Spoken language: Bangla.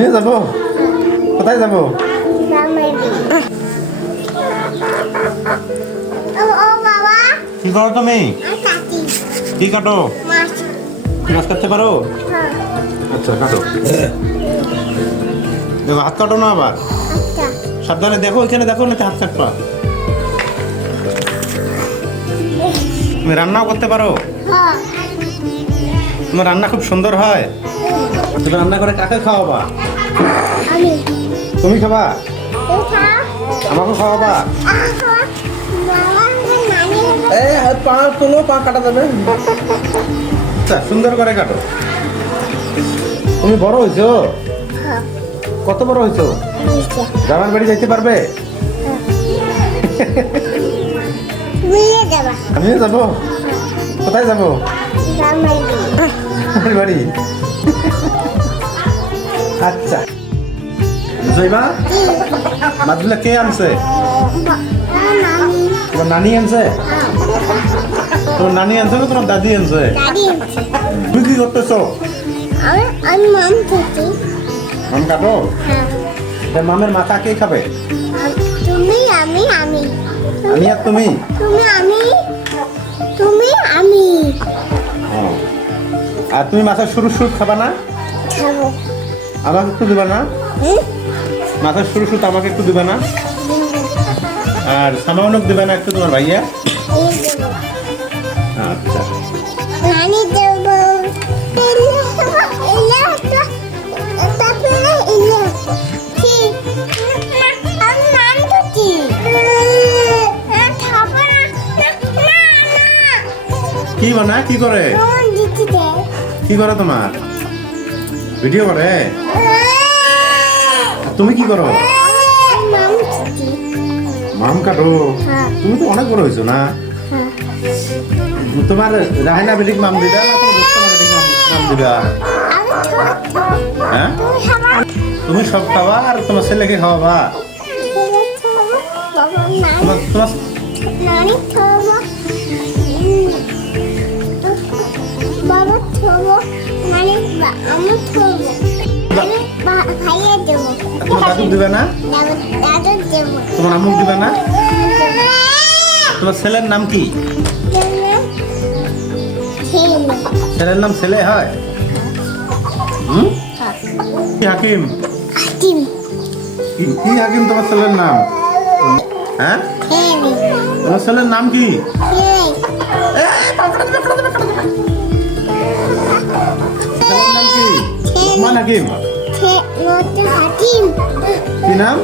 আমিও যাবো। কোথায় যাবো? কি করো তুমি? কি কাটো? মাছ কাটতে পারো? আচ্ছা কাটো। দেখো হাত কাটো না আবার, সাবধানে দেখো, এখানে দেখো না হাত কাটবা। তুমি রান্নাও করতে পারো? তোমার রান্না খুব সুন্দর হয়। তুমি রান্না করে কাকে খাওয়াবা? তুমি খাবা? আমাকে খাওয়াবা? পা তোলো, পা কাটা যাবে। আচ্ছা সুন্দর করে কাটো। তুমি বড় হয়েছো? কত বড় হয়েছো? জামার বাড়ি যাইতে পারবে? আমিও যাবো। কোথায় যাবো? জামার বাড়ি। আচ্ছা জয়মা, মাছগুলা কে আনছে? তোমার নানি আনছে? তোমার নানি আনছে না তোমার দাদি আনছে? তুমি কি করতেছো? মাম কাটো? মামের মাথা কে খাবে? তুমি আমি আমি আর তুমি? আমি আর তুমি মাথার শুরু খাবা না? খাবো। আমাকে একটু দিবা না? মাথার শুরু আমাকে একটু দিবা না? আর সামানক দিবা না একটু তোমার ভাইয়া? আচ্ছা রানী দেব। কি বানা? কি করে? কি করে তোমার? ভিডিও করে? তুমি কি করো? মাম কাটো? তুমি তো অনেক বড় হয়েছো না? তোমার রাহেনা বেটিক মাম দিবা না তোমার রুস্তানা বেটিক মাম দিবা? হ্যাঁ তুমি সব খাওয়া আর তোমার ছেলেকে খাওয়াবা? তোমার নানি খাবো, বাবা খাবো, নানি আমি খাবো, ভাইয়া দেবো। তোমার দাদু দিবে না? দাদু দেবো। তোমার আম্মু দিবে না? তোমার ছেলের নাম কি? ছেলের নাম ছেলে হয়? কি হাকিম? কি হাকিম তোমার ছেলের নাম? হ্যাঁ তোমার ছেলের নাম কি? ছেলের নাম কি? লোকমান হাকিম। কি নাম?